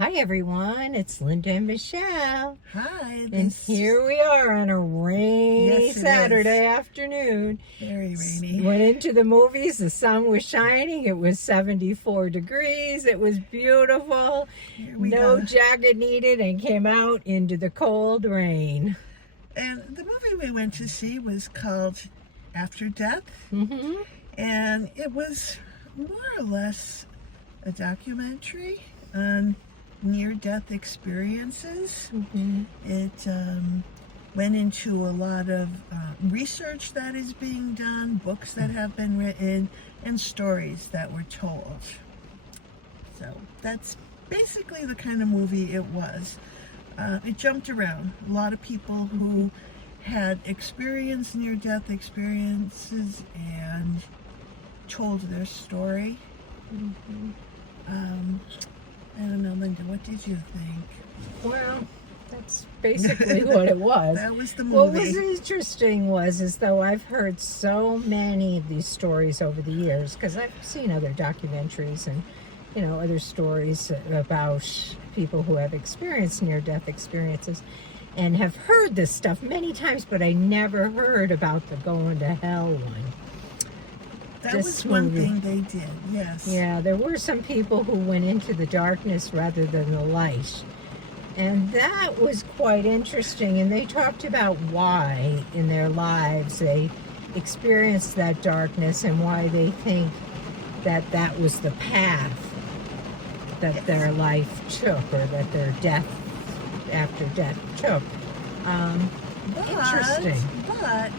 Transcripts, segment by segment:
Hi everyone, it's Linda and Michelle. Hi. And here we are on a rainy Yes, it Saturday is. afternoon. Very rainy. Went into the movies, the sun was shining, it was 74 degrees, it was beautiful. Here we No go. jacket needed, and came out into the cold rain. And the movie we went to see was called After Death. Mm-hmm. And it was more or less a documentary on near-death experiences. Mm-hmm. It went into a lot of research that is being done, books that have been written, and stories that were told. So that's basically the kind of movie it was. It jumped around. A lot of people who had experienced near-death experiences and told their story. Mm-hmm. I don't know, Linda, what did you think? Well, that's basically what it was. That was the movie. What was interesting was, as though I've heard so many of these stories over the years, because I've seen other documentaries and, other stories about people who have experienced near-death experiences and have heard this stuff many times, but I never heard about the going to hell one. That This was one movie. thing they did, yes. Yeah, there were some people who went into the darkness rather than the light. And that was quite interesting. And they talked about why in their lives they experienced that darkness and why they think that that was the path that their life took, or that their death after death took. Interesting. But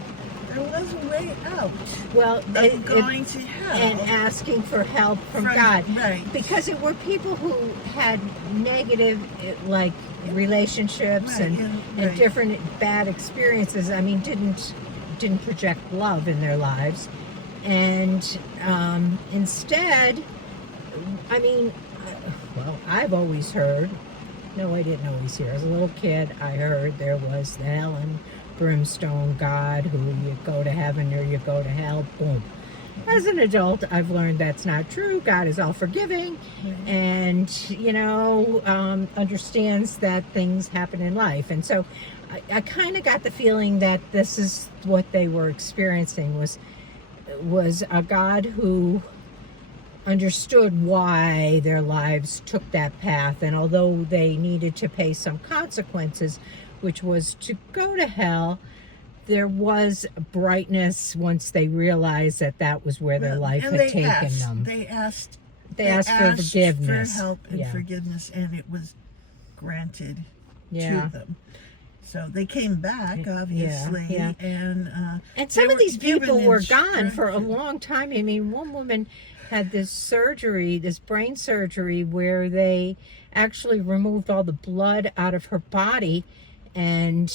there was a way out. Well, Of going to hell. and asking for help from God. Right. Because it were people who had negative, like, relationships Right, and right. different bad experiences. I mean, didn't project love in their lives. And instead, I mean, well, I've always heard, no, I didn't always hear. As a little kid, I heard there was the hell and brimstone God, who you go to heaven or you go to hell, boom. As an adult, I've learned that's not true. God is all forgiving and, understands that things happen in life. And so I kind of got the feeling that this is what they were experiencing, was a God who understood why their lives took that path. And although they needed to pay some consequences, which was to go to hell, there was brightness once they realized that that was where their life had taken them. They asked for forgiveness. for help and forgiveness, and it was granted to them. So they came back, obviously, and some of these people were gone for a instructions. long time. I mean, one woman had this surgery, this brain surgery, where they actually removed all the blood out of her body and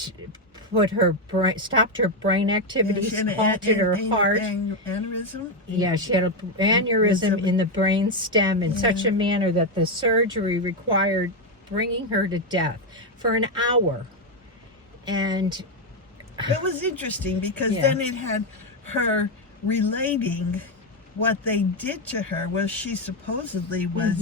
stopped her brain activity, halted her heart. Aneurysm? Yeah, she had an aneurysm in the brain stem in such a manner that the surgery required bringing her to death for an hour. And it was interesting because then it had her relating what they did to her. Well, she supposedly was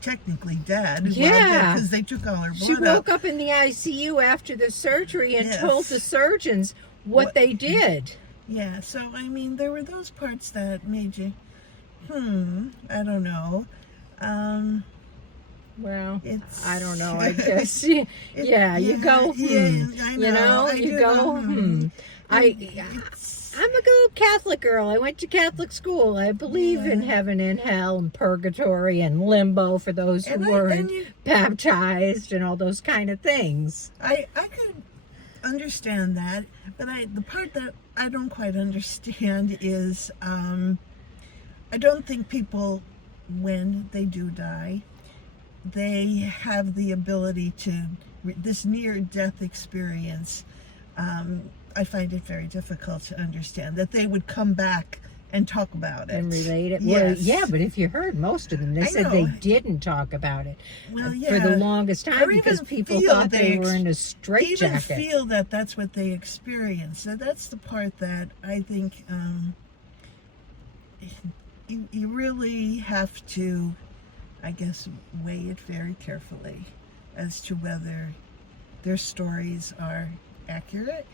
technically dead. Yeah. Because they took all her blood she woke up in the ICU after the surgery and told the surgeons what they did. Yeah, so, I mean, there were those parts that made you, I don't know. Well, It's, I don't know, I guess. You go, I know. you go, I'm a little Catholic girl. I went to Catholic school. I believe in heaven and hell and purgatory and limbo for those who weren't baptized and all those kind of things. I could understand that, but the part that I don't quite understand is I don't think people, when they do die, they have the ability to, this near-death experience, I find it very difficult to understand, that they would come back and talk about it. And relate it. Yes. Well, yeah, but if you heard most of them, they said they didn't talk about it for the longest time because people thought they were in a straitjacket. Even feel that that's what they experienced. So that's the part that I think you really have to I guess, weigh it very carefully as to whether their stories are accurate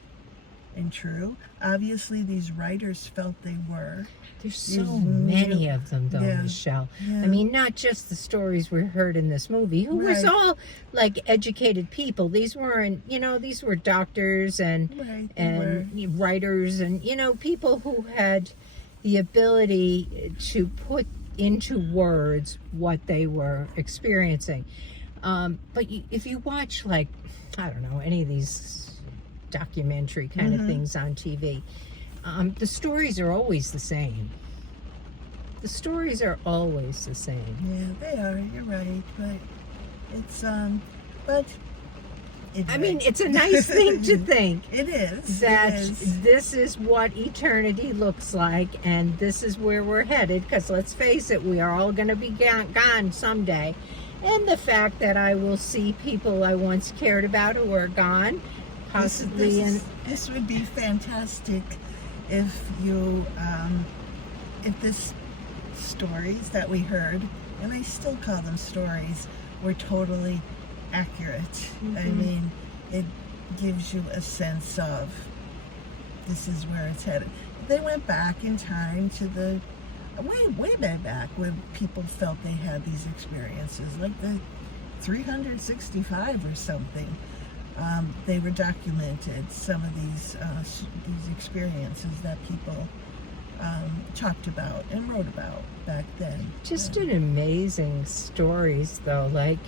and true. Obviously, these writers felt they were. There's so many of them, though, Yeah. Michelle. Yeah. I mean, not just the stories we heard in this movie, who was Right. all like educated people. These weren't, these were doctors and Right, they were. writers and, people who had the ability to put into words what they were experiencing. But if you watch, like, I don't know, any of these documentary kind of things on TV, the stories are always the same. The stories are always the same. Yeah, they are. You're right, but it's but anyway. I mean, it's a nice thing to think It is that It is. this is what eternity looks like, and this is where we're headed. Because let's face it, we are all going to be gone someday. And the fact that I will see people I once cared about who are gone, possibly This would be fantastic if you if this stories that we heard, and I still call them stories, were totally accurate. I mean, it gives you a sense of this is where it's headed. They went back in time to the way back when people felt they had these experiences, like the 365 or something. They were documented, some of these experiences that people talked about and wrote about back then. just an amazing stories, though. Like,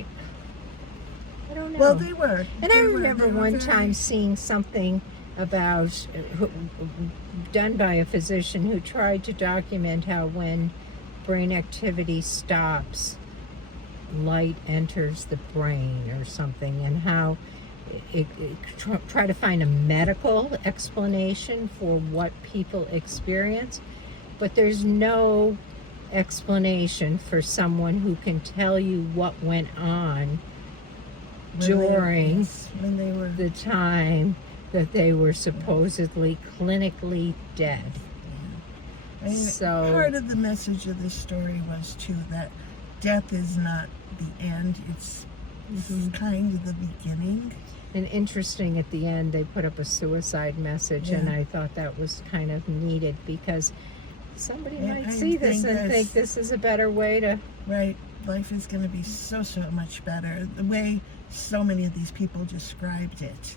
I don't know. Well, they were. And They I were- remember they were one very- time seeing something about done by a physician who tried to document how when brain activity stops, light enters the brain or something, and how try to find a medical explanation for what people experience, but there's no explanation for someone who can tell you what went on during when they were the time that they were supposedly clinically dead. I mean, So- part of the message of this story was too that death is not the end; it's kind of the beginning. And interesting, at the end they put up a suicide message, and Yeah. I thought that was kind of needed, because somebody Yeah, might I see this think and that's- think this is a better way to. Right, life is going to be so much better. The way so many of these people described it.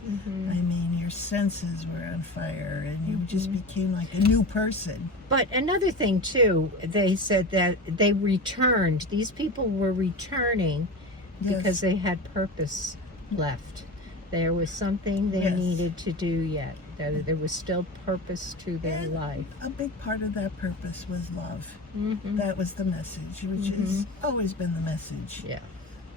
I mean, your senses were on fire, and you just became like a new person. But another thing too, they said that they returned. These people were returning Yes. because they had purpose left. There was something they Yes. needed to do yet. There was still purpose to their And life. a big part of that purpose was love. Mm-hmm. That was the message, which has always been the message Yeah.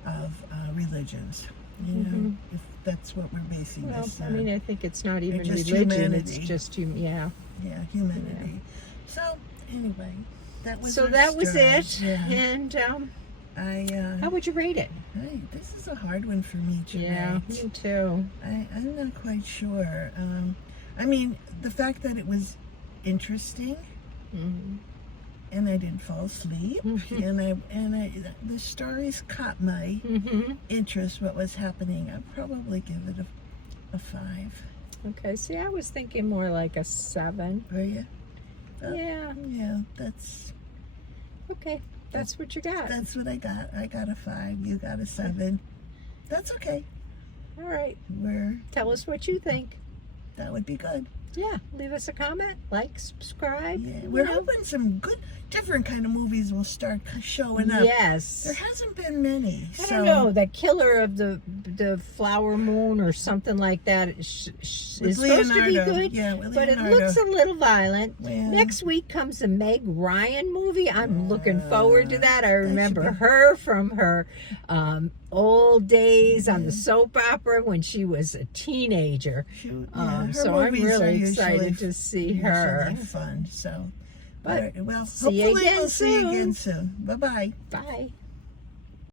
of religions. You know, if that's what we're basing Well, this I on. mean, I think it's not even just religion. It's humanity. just yeah. Yeah, humanity. So anyway, that was So our that was story. it. Yeah. And how would you rate it? hey, this is a hard one for me to Yeah, rate. me too. I'm not quite sure. I mean, the fact that it was interesting, Mm-hmm. and I didn't fall asleep, and I the stories caught my Mm-hmm. interest. What was happening? I'd probably give it a 5. Okay. See, I was thinking more like a 7. Were you? Yeah. Yeah, that's Okay. That's what you got. what I got. I got a 5. You got a 7. That's okay. All right. That Tell us what you think. would be good. Yeah. Leave us a comment. Like, subscribe. Yeah, you we're know. hoping some good, different kind of movies will start showing up. Yes. There hasn't been many. I so don't know. The Killer of the Flower Moon or something like that is With supposed to be Leonardo. good, Yeah, with but it Leonardo. looks a little violent. Well, Next week comes the Meg Ryan movie. I'm looking forward to that. I should remember be- her from her old days on the soap opera when she was a teenager. her So I'm movies are really usually- excited to see her. usually fun. So, But well, see you hopefully again we'll see you soon. again soon. Bye bye. Bye.